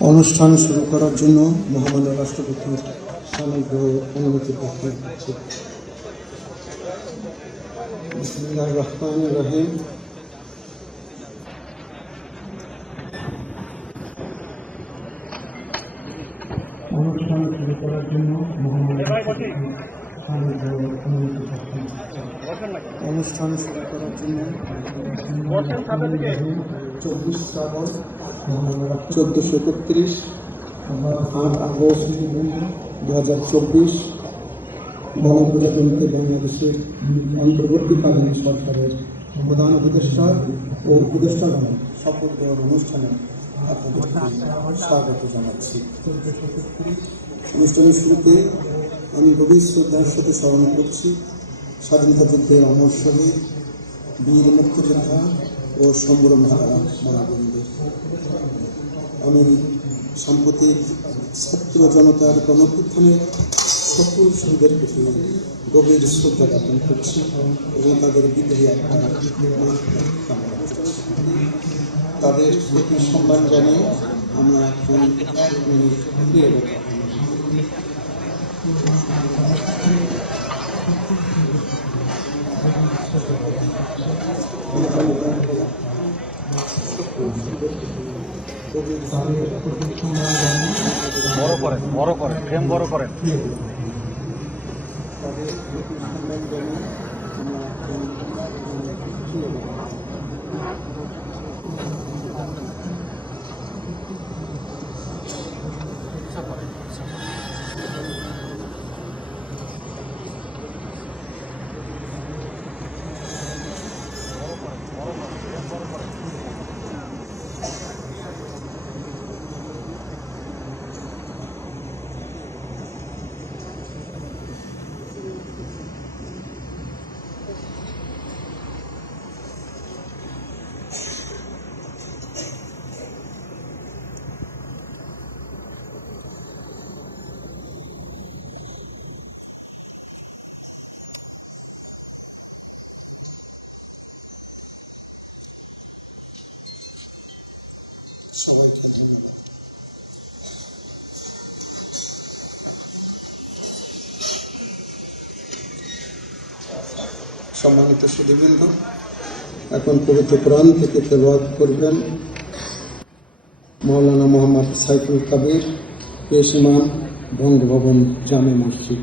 অনুষ্ঠান শুরু করার জন্য মহামান্য রাষ্ট্রপতির সামগ্র অনুমতি রহমান রহিম। অনুষ্ঠান শুরু করার জন্য মহামান্য অনুষ্ঠান শুরু করার জন্য চব্বিশ শ্রাবণ, চোদ্দোশো একত্রিশ, আট আগস্ট দু হাজার চব্বিশ গণপ্রজাতন্ত্রী বাংলাদেশের অন্তর্বর্তীকালীন সরকারের প্রধান উপদেষ্টা ও উপদেষ্টাগণ শপথ গ্রহণ অনুষ্ঠানে আপনাদেরকে স্বাগত জানাচ্ছি। অনুষ্ঠানের শুরুতে আমি গভীর শ্রদ্ধার সাথে স্মরণ করছি স্বাধীনতা যুদ্ধের অমর শহীদ, বীর মুক্তিযোদ্ধা ও সম্ভ্রম হারা মা আমি সাম্প্রতিক ছাত্র জনতার গণপ্রথানের সকল শহীদের প্রতি গভীর শ্রদ্ধা জ্ঞাপন করছি এবং তাদের বিদ্রোহী তাদের প্রতি সম্মান জানিয়ে আমরা এখন এক মিনিট বড় করেন বড় করেন ফ্রেম বড় করেন সবাইকে ধন্যবাদ। সম্মানিত সুদীবৃন্দ এখন পবিত্র কোরআন থেকে তেলাওয়াত করবেন মাওলানা মোহাম্মদ সাইফুল কাবির, পেশ ইমাম, বঙ্গভবন জামে মসজিদ।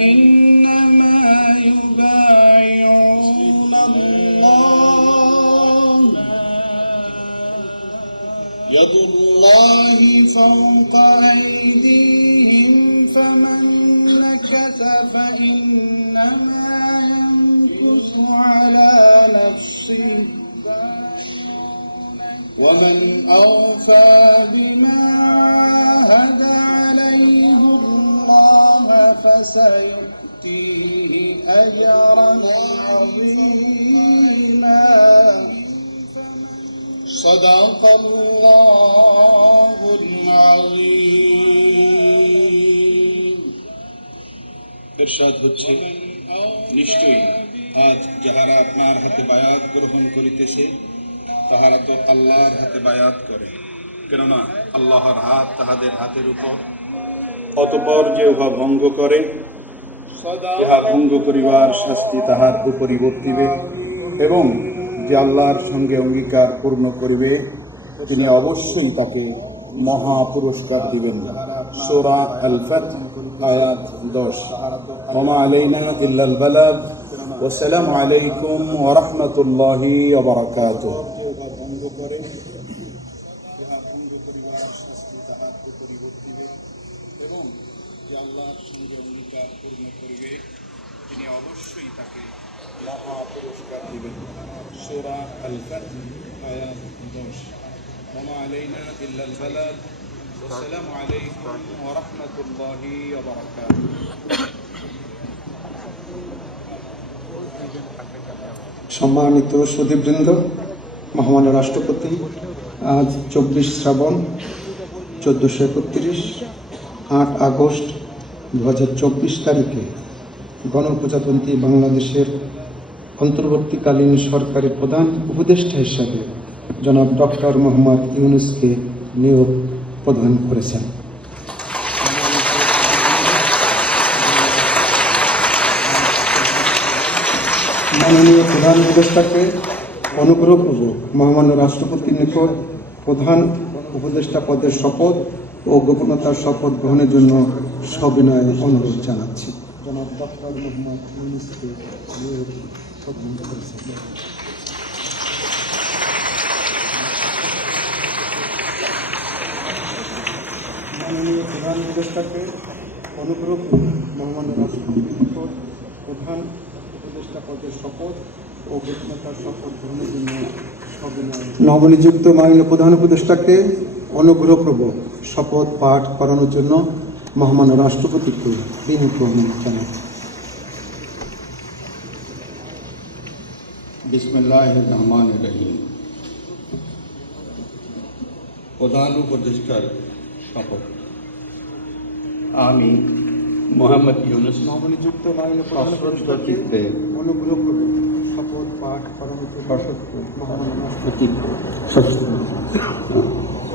إنما يبايعون الله. يد الله فوق أيديهم فمن نكث فإنما ينكث على نفسه. ومن أوفى بما عاهد فسيؤتيه أجرا عظيما صدق الله العظيم এরশাদ হচ্ছে নিশ্চয়ই আজ যাহারা আপনার হাতে বায়াত গ্রহণ করিতেছে তাহারা তো আল্লাহর হাতে বায়াত করে কেননা আল্লাহর হাত তাহাদের হাতের উপর অতপর যে উহা ভঙ্গ করে, ইহা ভঙ্গ করিবার শাস্তি তাহার উপরই বর্তিবে এবং যে আল্লাহর সঙ্গে অঙ্গীকার পূর্ণ করিবে, তিনি অবশ্যই তাকে মহা পুরস্কার দিবেন। সোরা আলফাত, আয়াত দশ। হমা আলাইনা ইল্লাল বালাগ। ওসালাম আলাইকুম ওরহমতুল্লাহি অবরাকাত ভঙ্গ করিবার শাস্তি তাহার উপরই বর্তিবে। এবং যে আল্লাহর সঙ্গে অঙ্গীকার পূর্ণ করিবে তিনি অবশ্যই তাকে মহা পুরস্কার দিবেন সোরা আল ফাত আয়াত দশ ওমা আলাইনা ইল্লাল বালাগ والسلام عليكم ورحمة الله وبركاته সম্মানিত সুদীপবৃন্দ মহামান্য রাষ্ট্রপতি আজ চব্বিশ শ্রাবণ চোদ্দোশো একত্রিশ আট আগস্ট দু হাজার চব্বিশ তারিখে গণপ্রজাতন্ত্রী বাংলাদেশের অন্তর্বর্তীকালীন সরকারের প্রধান উপদেষ্টা হিসাবে জনাব ডক্টর মোহাম্মদ ইউনুসকে নিয়োগ প্রদান করেছেন। মাননীয় প্রধান উপদেষ্টাকে অনুগ্রহপূর্বক মহামান্য রাষ্ট্রপতির নিকট প্রধান উপদেষ্টা পদের শপথ ও গোপনতার শপথ গ্রহণের জন্য সবিনয় অনুরোধ জানাচ্ছি। মাননীয় প্রধান উপদেষ্টাকে প্রধান শপথ ও গোপনতার শপথ গ্রহণের জন্য নবনিযুক্ত মাননীয় প্রধান উপদেষ্টাকে অনুগ্রহপূর্বক শপথ পাঠ করানোর জন্য মহামান্য রাষ্ট্রপতিকে বিনীত অনুরোধ জানাচ্ছি বিসমিল্লাহ রহমান রহিম। প্রধান উপদেষ্টার শপথ। আমি মোহাম্মদ ইউনুস নবনিযুক্ত মাননীয় প্রধান চিত্তে অনুগ্রহপূর্বক শপথ পাঠ করানোর জন্য সশস্ত্র মহামান্য রাষ্ট্রপতি।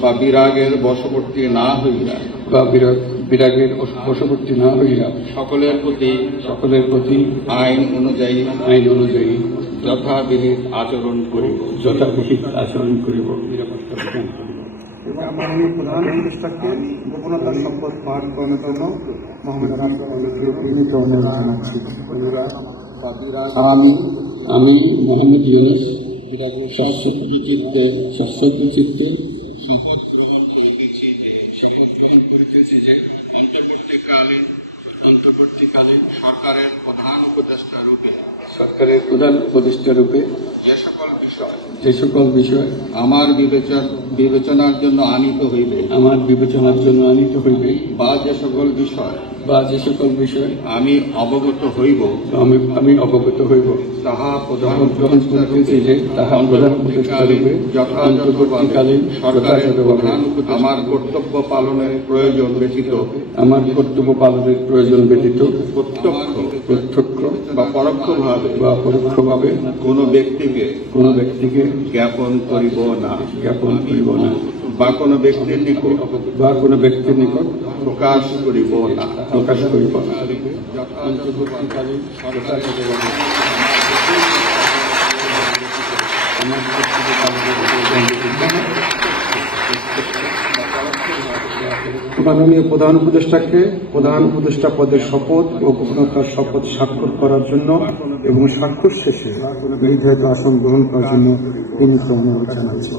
বা বিরাগের বশবর্তী না হইয়া বা বিরাগ বিরাগের বশবর্তী না হইয়া সকলের প্রতি সকলের প্রতি আইন অনুযায়ী আইন অনুযায়ী যথাবিহিত আচরণ করিব। যথাবিহিত আচরণ করিব। এবং মাননীয় প্রধান উপদেষ্টাকে গোপনতার শপথ পাঠ করানোর জন্য মহামান্য রাষ্ট্রপতিকে বিনীত অনুরোধ জানাচ্ছি। আমি আমি মোহাম্মদ ইউনুস সশ্রদ্ধ চিত্তে সশ্রদ্ধ চিত্তে শপথ গ্রহণ করিতেছি যে শপথ গ্রহণ করিতেছি যে অন্তর্বর্তীকালীন অন্তর্বর্তীকালীন সরকারের প্রধান উপদেষ্টা রূপে সরকারের প্রধান উপদেষ্টা রূপে যে সকল বিষয় যে সকল বিষয় আমার বিবেচন বিবেচনার জন্য আনিত হইবে। আমার বিবেচনার জন্য আনিত হইবে। বা যে সকল বিষয় বা যে সকল বিষয়। আমি অবগত হইব। আমি আমি অবগত হইব। তাহা প্রধান গ্রহণ করিতেছি যে তাহা প্রধান উপদেষ্টারূপে যথাযথকালীন সরকারের প্রধান আমার কর্তব্য পালনের প্রয়োজন ব্যতীত আমার কর্তব্য পালনের প্রয়োজন ব্যতীত প্রত্যক্ষ প্রত্যক্ষ বা পরোক্ষভাবে বা পরোক্ষভাবে কোনো ব্যক্তিকে কোনো ব্যক্তিকে জ্ঞাপন করিব না। জ্ঞাপন করিব না। বা কোনো ব্যক্তির নিকট, বা কোনো ব্যক্তির নিকট প্রকাশ করিব না। প্রকাশ করিব মাননীয় প্রধান উপদেষ্টাকে, প্রধান উপদেষ্টা পদের শপথ ও গোপনতার শপথ স্বাক্ষর করার জন্য এবং স্বাক্ষর শেষে নির্ধারিত আসন গ্রহণ করার জন্য বিনীত অনুরোধ জানাচ্ছি।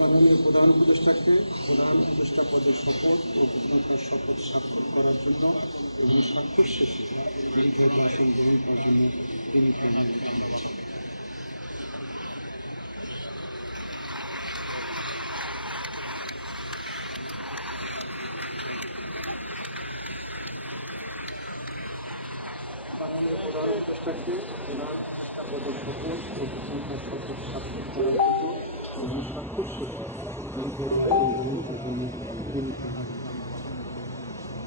মাননীয় প্রধান উপদেষ্টাকে প্রধান উপদেষ্টা পদের শপথ ও গোপনীয়তার শপথ স্বাক্ষর করার জন্য এবং স্বাক্ষর শেষে নির্ধারিত আসন গ্রহণ করার জন্য তিনি মাননীয় প্রধান উপদেষ্টাকে প্রধান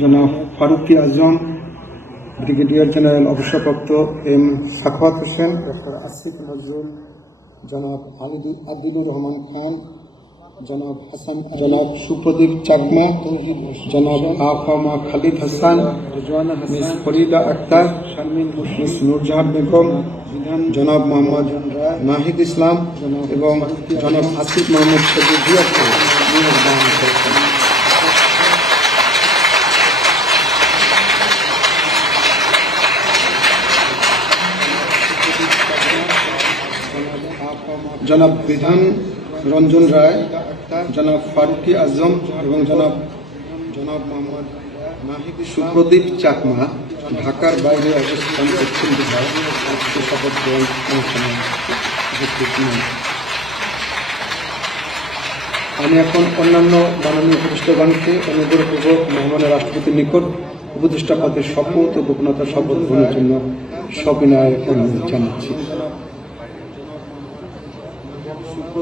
জনাব ফারুকি আজম, ব্রিগেডিয়ার জেনারেল অবসরপ্রাপ্ত এম সাখাওয়াত হোসেন, ডক্টর আসিফ নজরুল, জনাব আদিলুর রহমান খান, জনাব হাসান, জনাব সুপ্রদীপ চাকমা, জনাব আফামা খালিদ হাসান মিস ফরিদা আক্তার, মিস নুরজাহান বেগম, জনাব মোহাম্মদ নাহিদ ইসলাম এবং জনাব আসিফ মোহাম্মদ সজিব জনাব বিধান রঞ্জন রায়, জনাব ফারুকি আজম এবং জনাব জনাব মোহাম্মদ সুপ্রদীপ চাকমা ঢাকার বাইরে অবস্থান করছেন শপথ গ্রহণ। আমি এখন অন্যান্য মাননীয় উপদেষ্টাগণকে অনুগ্রহপূর্বক মহামান্য রাষ্ট্রপতির নিকট উপদেষ্টা পদের শপথ ও গোপনতা শপথ গ্রহণের জন্য সবিনয় অনুরোধ জানাচ্ছি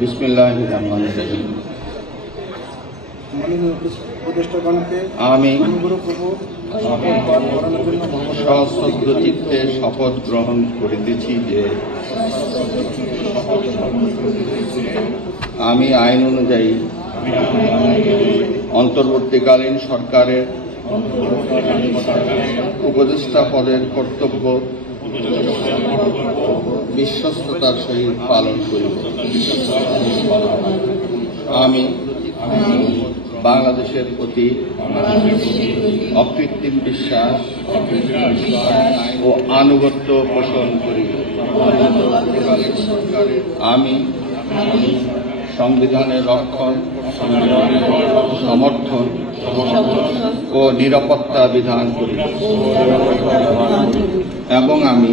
বিসমিল্লাহ রহমান রহিম। আমি সশ্রদ্ধ চিত্তে শপথ গ্রহণ করিতেছি যে আমি আইন অনুযায়ী অন্তর্বর্তীকালীন সরকারের উপদেষ্টা পদের কর্তব্য বিশ্বস্ততার সহিত পালন করিব। আমি বাংলাদেশের প্রতি অকৃত্রিম বিশ্বাস ও আনুগত্য পোষণ করি আমি সংবিধানের রক্ষণ, সমর্থন ও নিরাপত্তা বিধান করি এবং আমি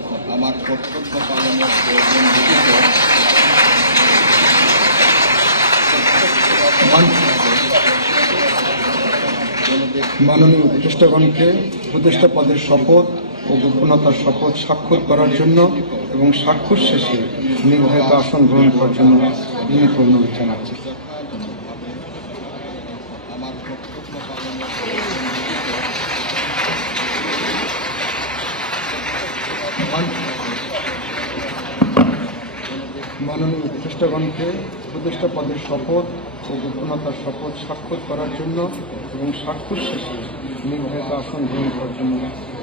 আমার কর্তব্য পালনের প্রয়োজন মাননীয় উপদেষ্টাগণকে উপদেষ্টা পদের শপথ ও গোপনতার শপথ স্বাক্ষর করার জন্য এবং স্বাক্ষর শেষে নির্ধারিত আসন গ্রহণ করার জন্য অনুরোধ জানাচ্ছি আমার কর্তব্য পালনের মাননীয় উপদেষ্টাগণকে উপদেষ্টা পদের শপথ ও গোপনতার শপথ স্বাক্ষর করার জন্য এবং স্বাক্ষর শেষে নির্ধারিত আসন গ্রহণ করার জন্য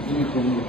তিনি অনুরোধ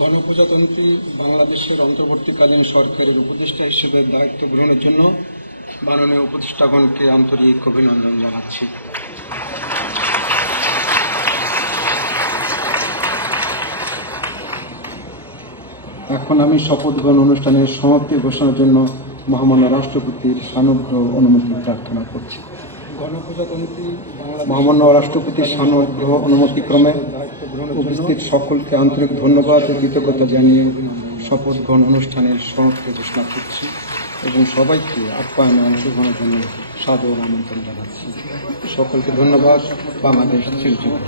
গণপ্রজাতন্ত্রী বাংলাদেশের অন্তর্বর্তীকালীন সরকারের উপদেষ্টা হিসেবে দায়িত্ব গ্রহণের জন্য মাননীয় উপদেষ্টাগণকে আন্তরিক অভিনন্দন জানাচ্ছি। এখন আমি শপথ গ্রহণ অনুষ্ঠানের সমাপ্তি ঘোষণার জন্য মহামান্য রাষ্ট্রপতির সানুগ্রহ অনুমতি প্রার্থনা করছি। মহামান্য রাষ্ট্রপতির সানুগ্রহ অনুমতিক্রমে উপস্থিত সকলকে আন্তরিক ধন্যবাদ ও কৃতজ্ঞতা জানিয়ে শপথ গ্রহণ অনুষ্ঠানের সমাপ্তি ঘোষণা করছি এবং সবাইকে আপ্যায়নে অংশগ্রহণের জন্য সাদর আমন্ত্রণ জানাচ্ছি। সকলকে ধন্যবাদ। বাংলাদেশ চিরজীবন।